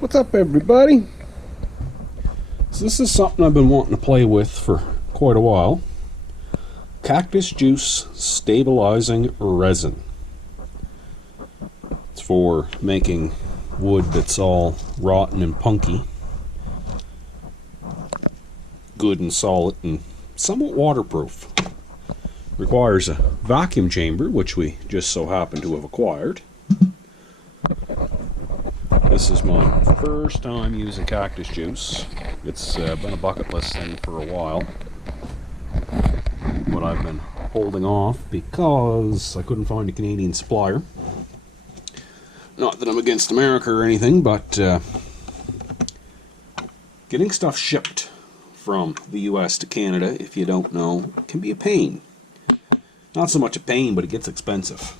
What's up, everybody? So this is something I've been wanting to play with for quite a while. Cactus juice stabilizing resin. It's for making wood that's all rotten and punky good and solid and somewhat waterproof. Requires a vacuum chamber, which we just so happen to have acquired. This is my first time using cactus juice. It's been a bucket list thing for a while, but I've been holding off because I couldn't find a Canadian supplier. Not that I'm against America or anything, but getting stuff shipped from the US to Canada, if you don't know, can be a pain. Not so much a pain, but it gets expensive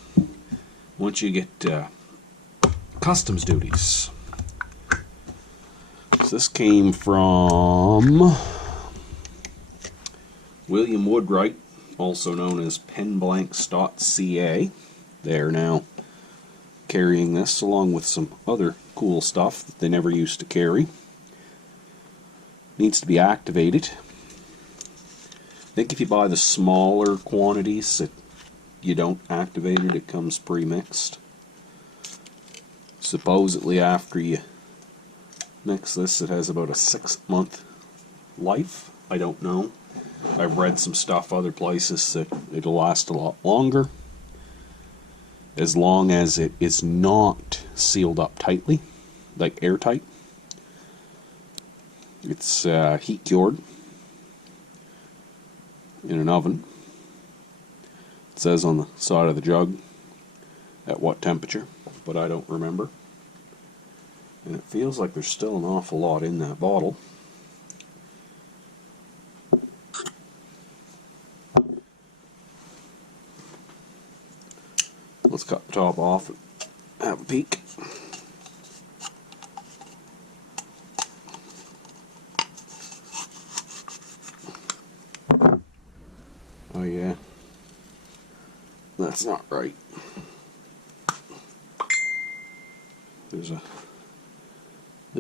once you get customs duties. So this came from William Woodwright, also known as penblanks.ca. They're now carrying this along with some other cool stuff that they never used to carry. Needs to be activated. I think if you buy the smaller quantities, you don't activate it, it comes pre-mixed. Supposedly after you mix this, it has about a 6-month life. I don't know. I've read some stuff other places that it'll last a lot longer, as long as it is not sealed up tightly, like airtight. It's heat cured in an oven. It says on the side of the jug at what temperature, but I don't remember. And it feels like there's still an awful lot in that bottle. Let's cut the top off and have a peek. Oh yeah, that's not right. There's a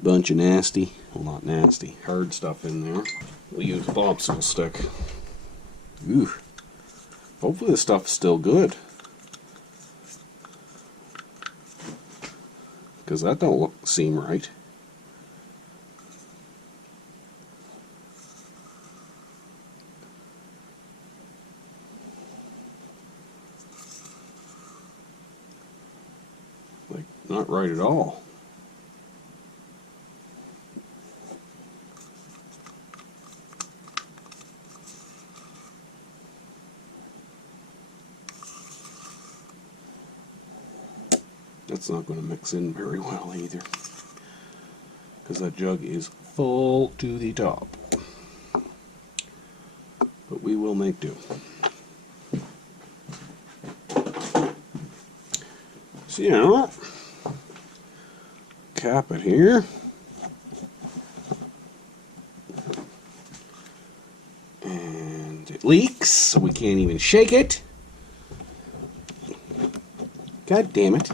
bunch of nasty, well, not nasty, hard stuff in there. We'll use a popsicle stick. Ooh. Hopefully this stuff is still good, because that don't seem right. Like, not right at all. That's not going to mix in very well either, because that jug is full to the top. But we will make do. So, you know, cap it here. And it leaks, so we can't even shake it. God damn it.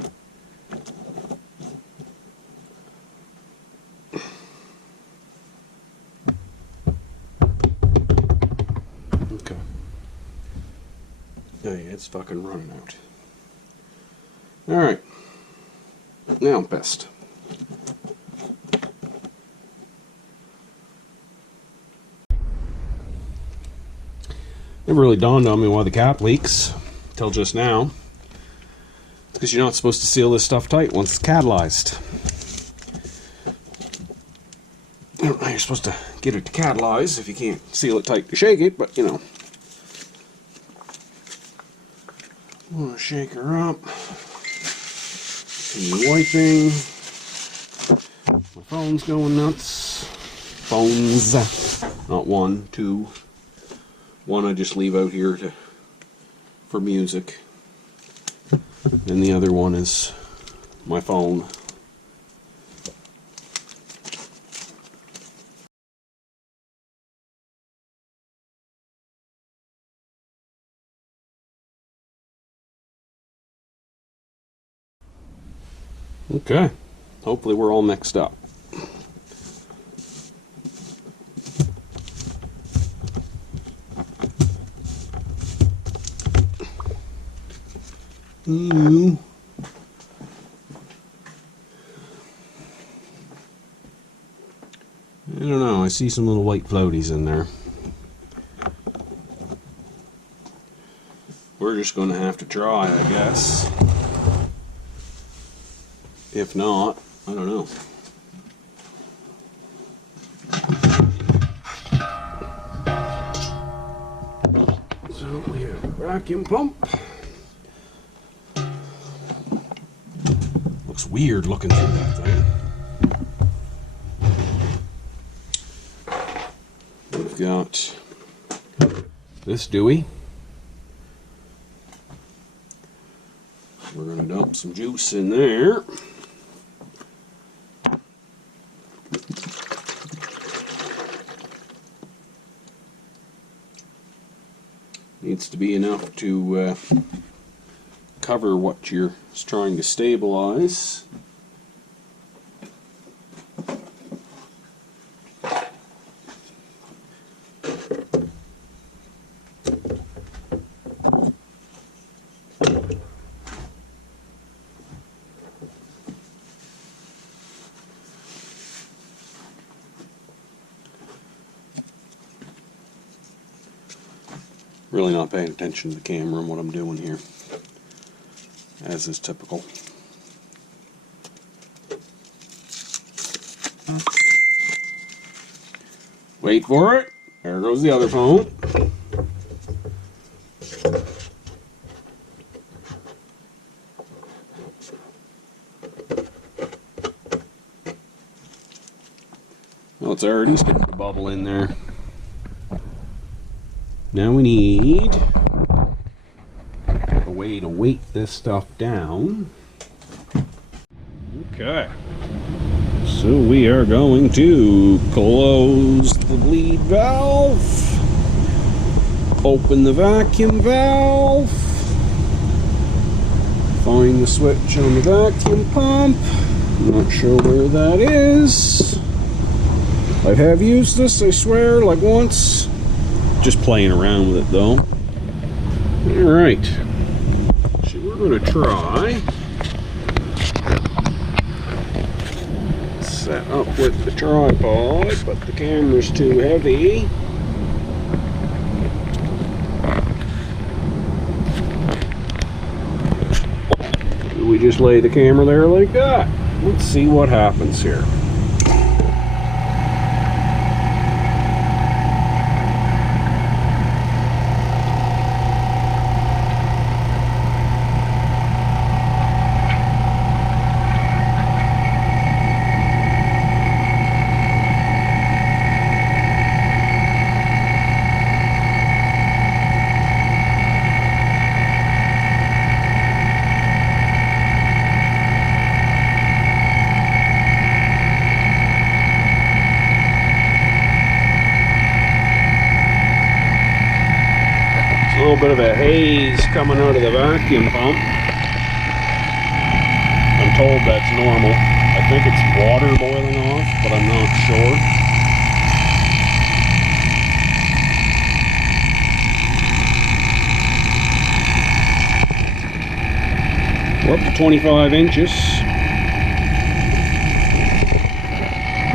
Okay. Oh yeah, it's fucking running out. Alright. Now best. Never really dawned on me why the cap leaks till just now. It's because you're not supposed to seal this stuff tight once it's catalyzed. I don't know how you're supposed to get it to catalyze if you can't seal it tight to shake it, but you know. I'm gonna shake her up. And wiping. My phone's going nuts. Phones. Not one, two. One I just leave out here for music. And the other one is my phone. Okay. Hopefully we're all mixed up. Ew. I don't know, I see some little white floaties in there. We're just going to have to try, I guess. If not, I don't know. So we have a vacuum pump. Looks weird looking through that thing. We've got this Dewey. We're going to dump some juice in there. Needs to be enough to cover what you're trying to stabilize. Really not paying attention to the camera and what I'm doing here, as is typical. Wait for it. There goes the other phone. Well, it's already starting to bubble in there. Now we need a way to weight this stuff down. Okay. So we are going to close the bleed valve, open the vacuum valve, find the switch on the vacuum pump. I'm not sure where that is. I have used this, I swear, like once. Just playing around with it though. Alright. So we're going to try set up with the tripod, but the camera's too heavy. We just lay the camera there like that. Let's see what happens here. A little bit of a haze coming out of the vacuum pump. I'm told that's normal. I think it's water boiling off, but I'm not sure. We're up to 25 inches.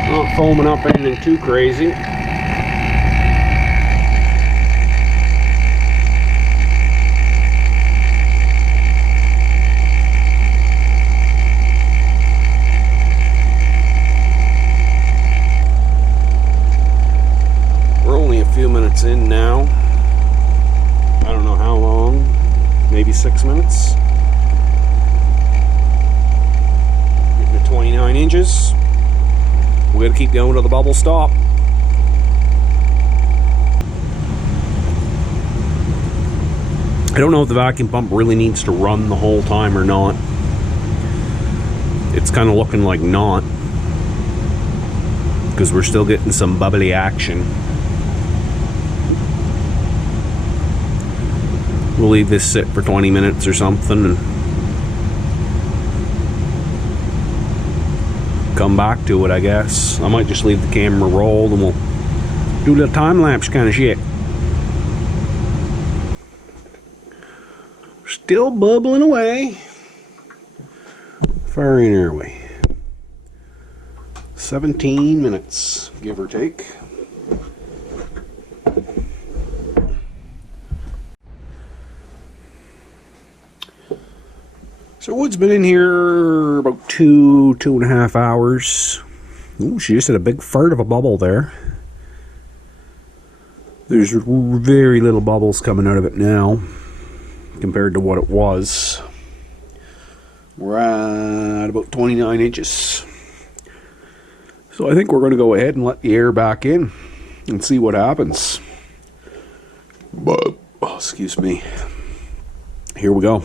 Not foaming up anything too crazy. Few minutes in now. I don't know how long, maybe 6 minutes. Getting to 29 inches. We're gonna keep going till the bubbles stop. I don't know if the vacuum pump really needs to run the whole time or not. It's kind of looking like not, because we're still getting some bubbly action. We'll leave this sit for 20 minutes or something and come back to it, I guess. I might just leave the camera rolled and we'll do a little time lapse kind of shit. Still bubbling away. Far in are we? 17 minutes, give or take. So Wood's been in here about 2.5 hours. Ooh, she just had a big fart of a bubble there. There's very little bubbles coming out of it now compared to what it was. We're at about 29 inches. So I think we're going to go ahead and let the air back in and see what happens. But, oh, excuse me. Here we go.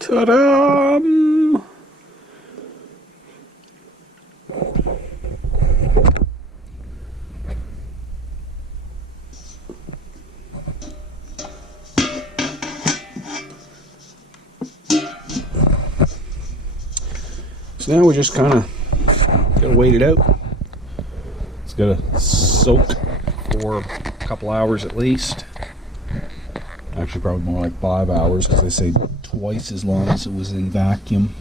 Ta-da! So now we just kind of gotta wait it out. It's gotta soak for a couple hours at least. Actually, probably more like 5 hours because they say twice as long as it was in vacuum.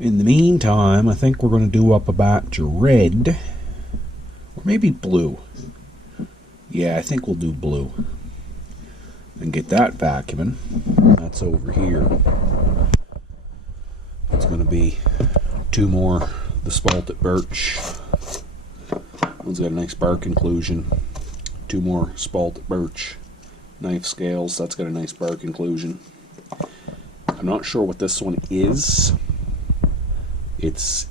In the meantime, I think we're going to do up a batch of red, or maybe blue. Yeah, I think we'll do blue and get that vacuuming. That's over here. It's going to be 2 more the spalted birch. One's got a nice bark inclusion. 2 more spalted birch. Knife scales, that's got a nice bark inclusion. I'm not sure what this one is. It's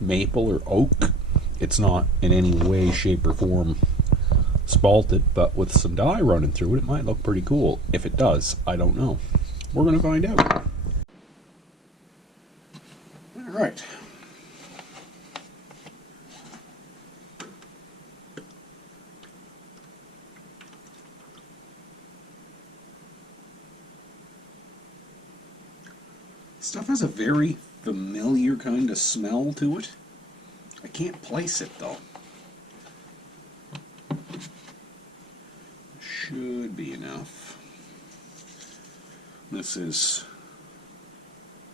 maple or oak. It's not in any way, shape, or form spalted, but with some dye running through it, it might look pretty cool. If it does, I don't know. We're going to find out. Alright. Stuff has a very familiar kind of smell to it. I can't place it though. Should be enough. This is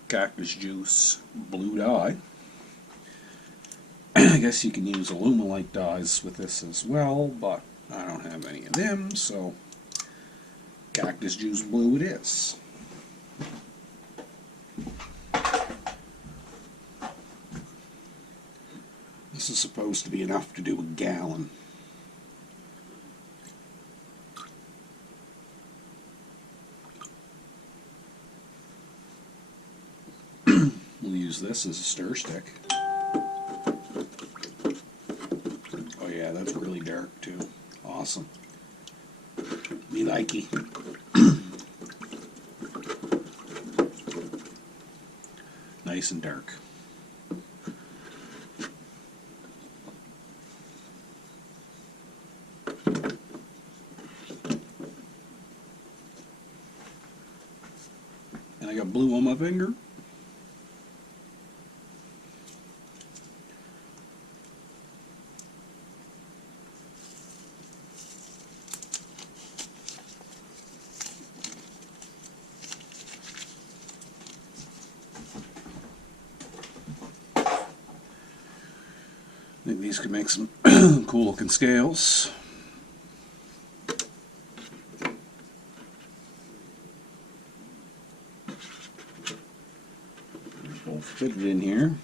cactus juice blue dye. I guess you can use Alumilite dyes with this as well, but I don't have any of them, so cactus juice blue it is. This is supposed to be enough to do a gallon. We'll use this as a stir stick. Oh yeah, that's really dark too. Awesome. Me likey. Nice and dark. And I got blue on my finger. I think these could make some cool looking scales. We'll fit it in here.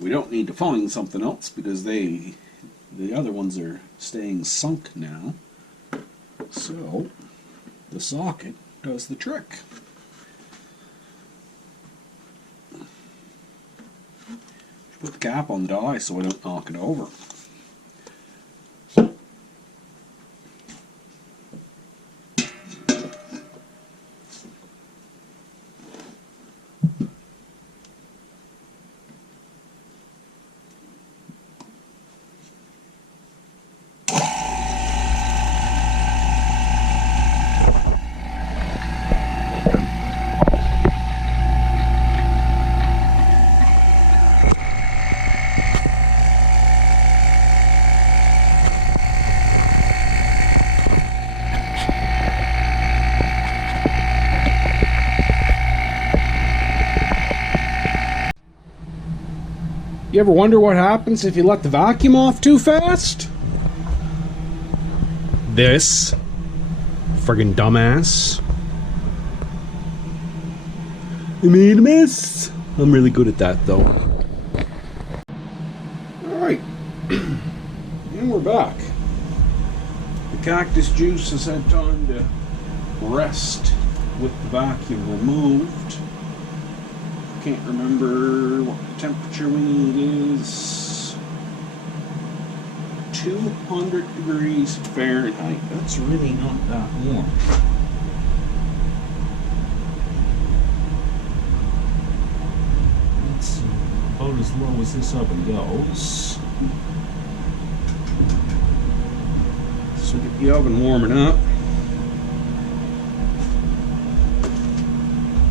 We don't need to find something else because the other ones are staying sunk now. So the socket does the trick. Put the cap on the die so I don't knock it over. You ever wonder what happens if you let the vacuum off too fast? This friggin' dumbass. I made a mess. I'm really good at that though. Alright. And we're back. The cactus juice has had time to rest with the vacuum removed. Can't remember what the temperature we need is. 200 degrees Fahrenheit. That's really not that warm. That's about as low as this oven goes. So get the oven warming up.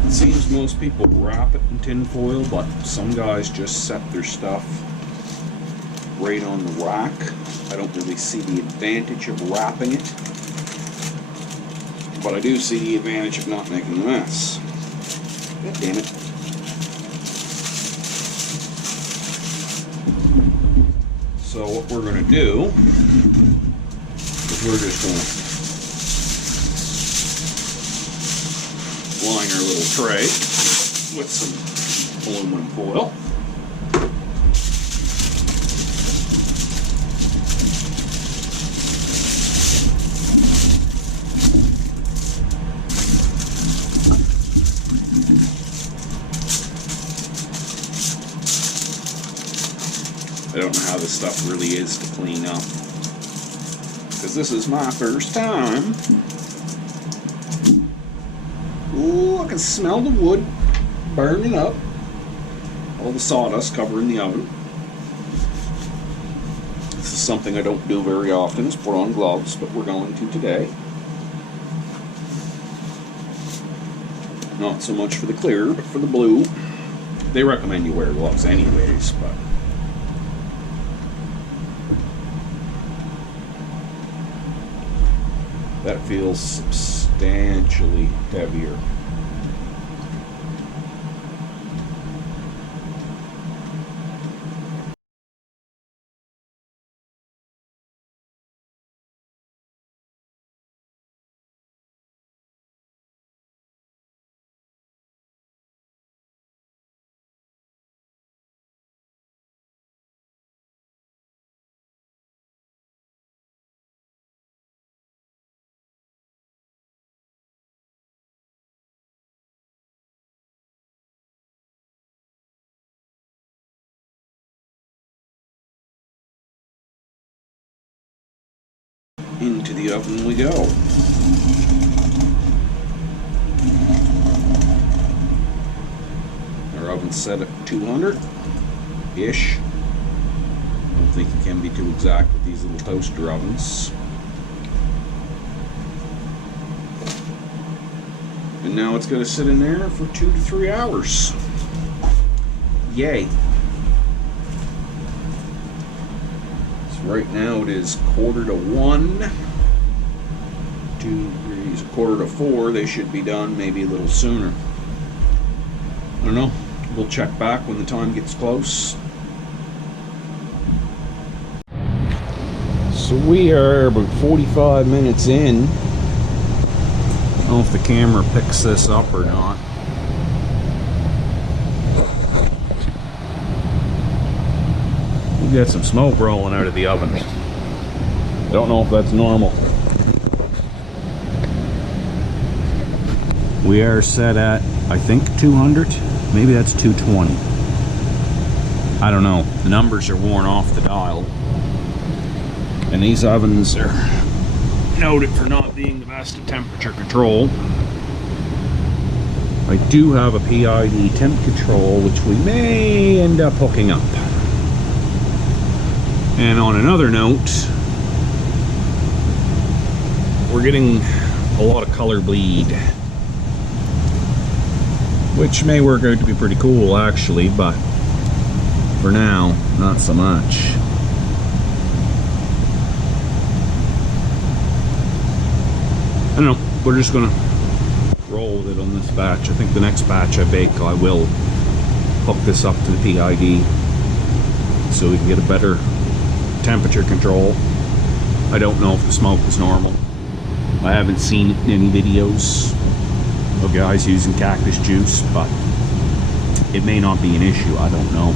It seems most people wrap it in tin foil, but some guys just set their stuff right on the rack. I don't really see the advantage of wrapping it, but I do see the advantage of not making a mess. God damn it. So what we're going to do is we're just going to line our little tray with some aluminum foil. I don't know how this stuff really is to clean up, because this is my first time. Ooh, I can smell the wood burning up. All the sawdust covering the oven. This is something I don't do very often, is put on gloves, but we're going to today. Not so much for the clear, but for the blue. They recommend you wear gloves anyways, but that feels substantially heavier. Into the oven we go. Our oven's set at 200-ish. I don't think you can be too exact with these little toaster ovens. And now it's going to sit in there for 2 to 3 hours. Yay. Right now it is 1:45. 2 degrees, 1:45. They should be done maybe a little sooner. I don't know. We'll check back when the time gets close. So we are about 45 minutes in. I don't know if the camera picks this up or not. We got some smoke rolling out of the oven. I don't know if that's normal. We are set at, I think, 200. Maybe that's 220. I don't know, the numbers are worn off the dial. And these ovens are noted for not being the best at temperature control. I do have a PID temp control, which we may end up hooking up. And on another note, we're getting a lot of color bleed, which may work out to be pretty cool actually, but for now, not so much. I don't know, we're just gonna roll with it on this batch. I think the next batch I bake, I will hook this up to the PID so we can get a better temperature control. I don't know if the smoke is normal. I haven't seen any videos of guys using cactus juice, but it may not be an issue, I don't know.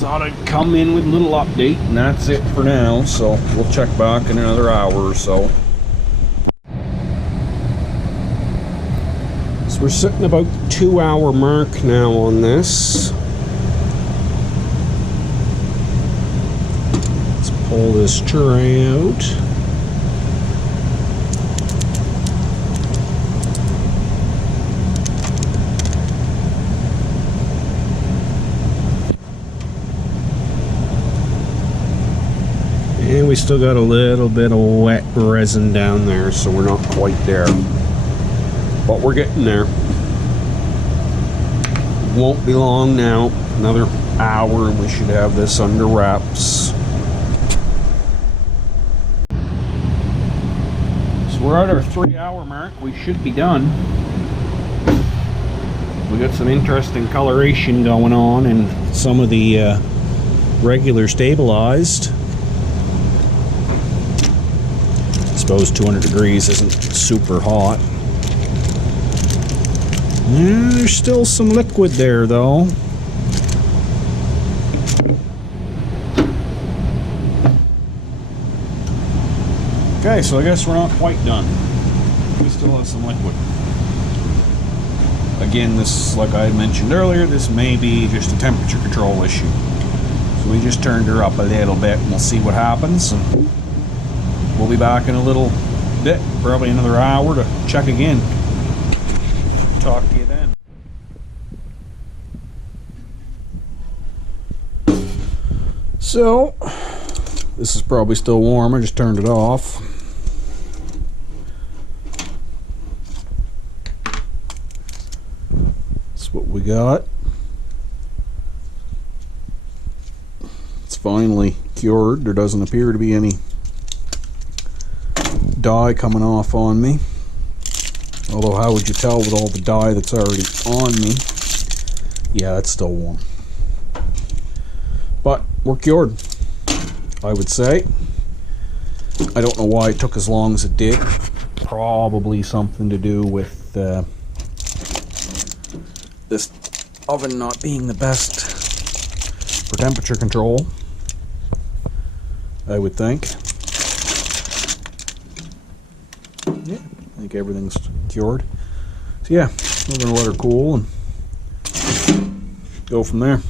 Thought I'd come in with a little update, and that's it for now, so we'll check back in another hour or so. So we're sitting about the 2-hour mark now on this. Let's pull this tray out. And we still got a little bit of wet resin down there, so we're not quite there. But we're getting there. Won't be long now. Another hour and we should have this under wraps. So we're at our 3-hour mark. We should be done. We got some interesting coloration going on and some of the regular stabilized. I suppose 200 degrees isn't super hot. Yeah, there's still some liquid there though. Okay, so I guess we're not quite done. We still have some liquid. Again, this, like I had mentioned earlier, this may be just a temperature control issue. So we just turned her up a little bit and we'll see what happens. And we'll be back in a little bit, probably another hour to check again. Talk to you then. So, this is probably still warm. I just turned it off. That's what we got. It's finally cured. There doesn't appear to be any dye coming off on me. Although how would you tell with all the dye that's already on me? Yeah, it's still warm. But we're cured, I would say. I don't know why it took as long as it did. Probably something to do with this oven not being the best for temperature control, I would think. Yeah, I think everything's cured. So yeah, we're gonna let her cool and go from there.